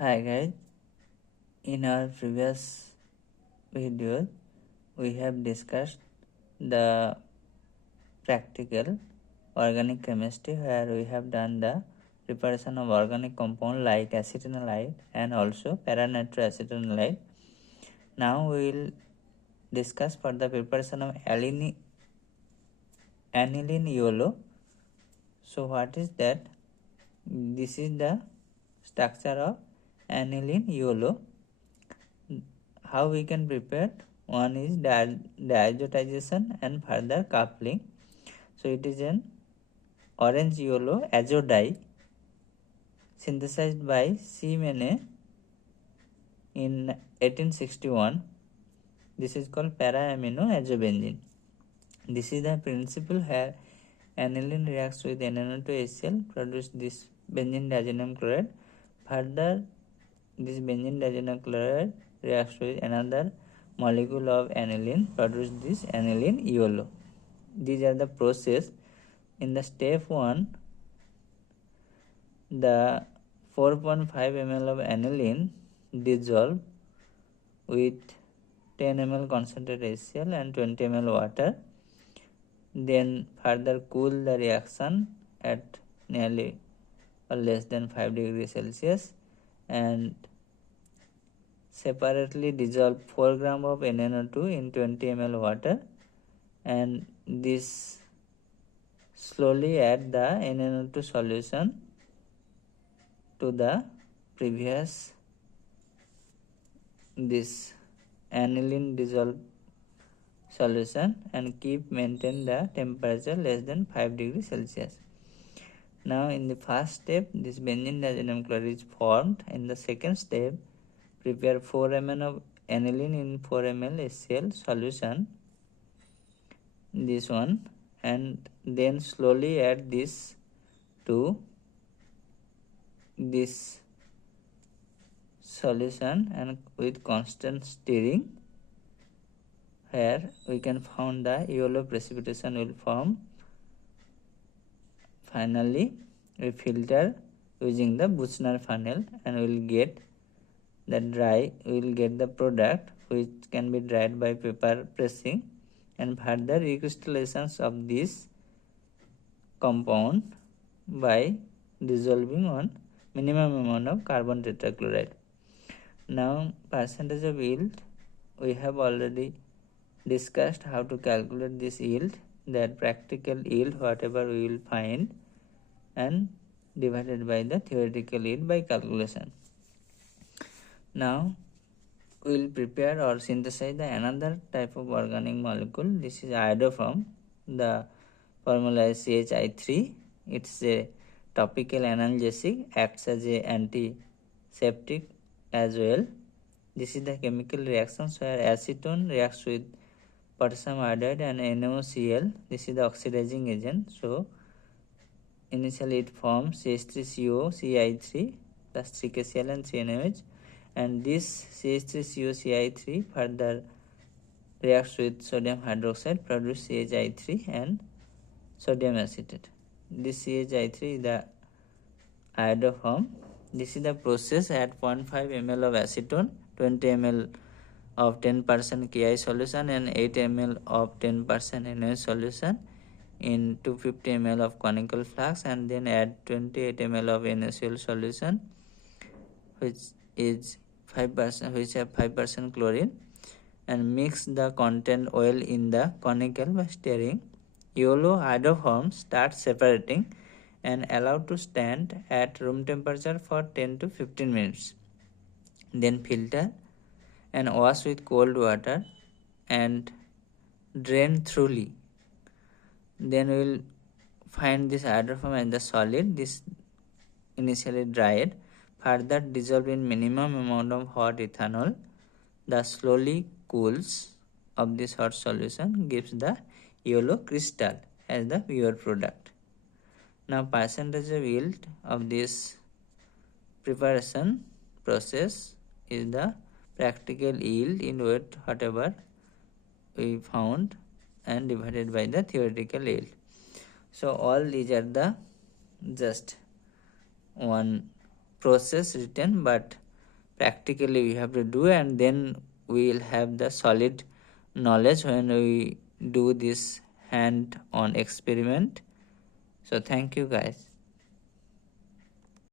Hi guys, in our previous video we have discussed the practical organic chemistry where we have done the preparation of organic compound like acetonolide and also para-nitroacetonolide. Now we will discuss for the preparation of aniline yellow. So what is that? This is the structure of aniline yellow. How we can prepare? One is diazotization and further coupling. So it is an orange yellow azo dye synthesized by C. Mene in 1861. This is called para-amino azobenzene. This is the principle where aniline reacts with NaO2HCl produce this benzene diazoxide chloride. Further, this benzene diazoxide chloride reacts with another molecule of aniline produce this aniline yellow. These are the process. In the step 1, the 4.5 ml of aniline dissolve with 10 ml concentrated HCl and 20 ml water. Then further cool the reaction at nearly or less than 5 degrees Celsius and separately dissolve 4 gram of NaO2 in 20 ml water, and this slowly add the NaO2 solution to the previous this aniline dissolved solution and maintain the temperature less than 5 degrees Celsius. Now in the first step this benzene diazoxide chloride is formed. In the second step, prepare 4 ml of aniline in 4 ml HCl solution, this one, and then slowly add this to this solution and with constant stirring, where we can found the yellow precipitation will form. Finally, we filter using the Buchner funnel and we will get the product which can be dried by paper pressing, and further recrystallizations of this compound by dissolving on minimum amount of carbon tetrachloride. Now percentage of yield, we have already discussed how to calculate this yield, that practical yield whatever we will find and divided by the theoretical yield by calculation. Now we will prepare or synthesize the another type of organic molecule. This is iodoform. The formula is CHI3. It's a topical analgesic, acts as a antiseptic as well. This is the chemical reactions where acetone reacts with potassium iodide and NaOCl. This is the oxidizing agent. So initially it forms CH3CO CI3 plus 3KCl and 3NOH, and this CH3CO further reacts with sodium hydroxide produce CHI3 and sodium acetate. This CHI3 is the iodoform. This is the process at 0.5 ml of acetone, 20 ml of 10% Ki solution and 8 ml of 10% NaOH solution in 250 ml of conical flask, and then add 28 ml of NaCl solution which is 5%, which have 5% chlorine, and mix the content well in the conical by stirring. Yellow iodoform starts separating and allowed to stand at room temperature for 10 to 15 minutes. Then filter and wash with cold water and drain thoroughly. Then we will find this iodoform as the solid. This initially dried, further dissolved in minimum amount of hot ethanol. The slowly cools of this hot solution gives the yellow crystal as the pure product. Now percentage of yield of this preparation process is the practical yield in weight whatever we found and divided by the theoretical yield. So all these are the just one process written, but practically we have to do, and then we will have the solid knowledge when we do this hand on experiment. So thank you guys.